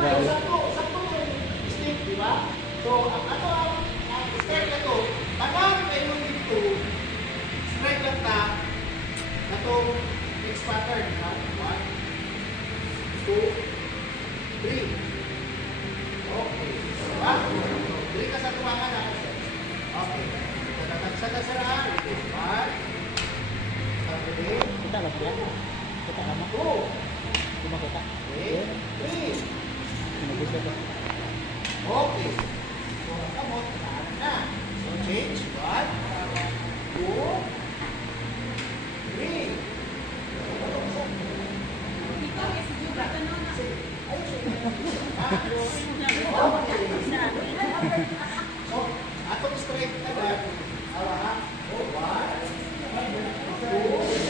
nag-aayo. Sakto stick, di ba? So, ang step na to, tagang kayo dito, strike lang ta, na to, next pattern, ha? 1, 2, 3. Okay. Diba? Dili ka sa tuwangan, ha? Okay. Sa nasaraan, 1, Kita lang siya. Kita ka mo. 2, Cuma kita. 3. Pinag-isa ko. Okay. So, ang kamot, naanan na. So, change. 1, 2, 3. So, atong straight na ba? Awa, 1, 2, 3.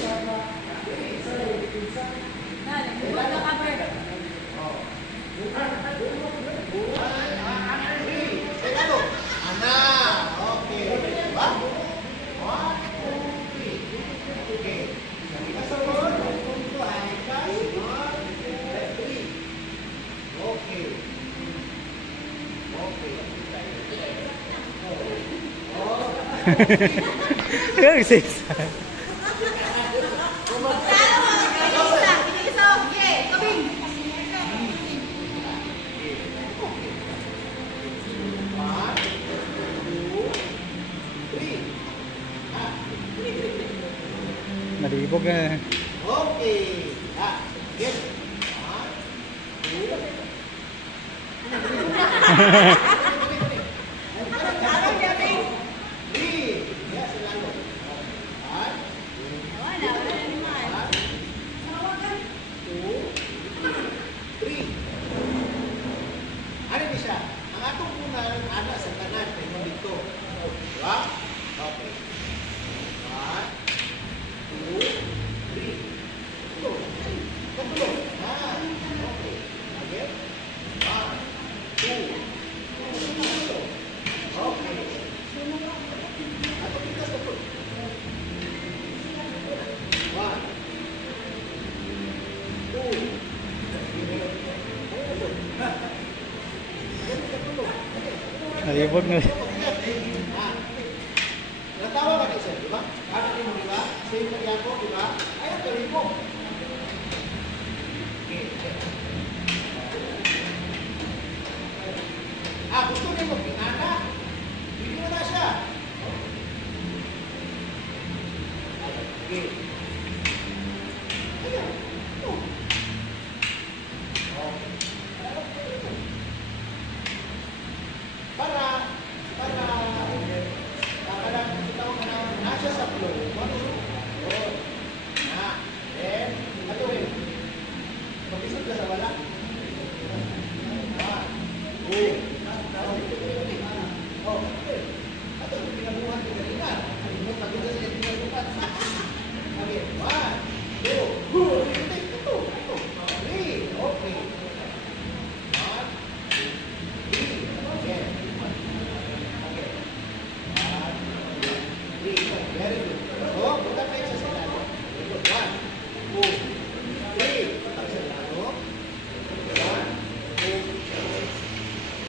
Nalibog na. Okay. Again. 1, 2. Nalibog na. Natawa ka din sir, di ba? Ano din mo, di ba? Same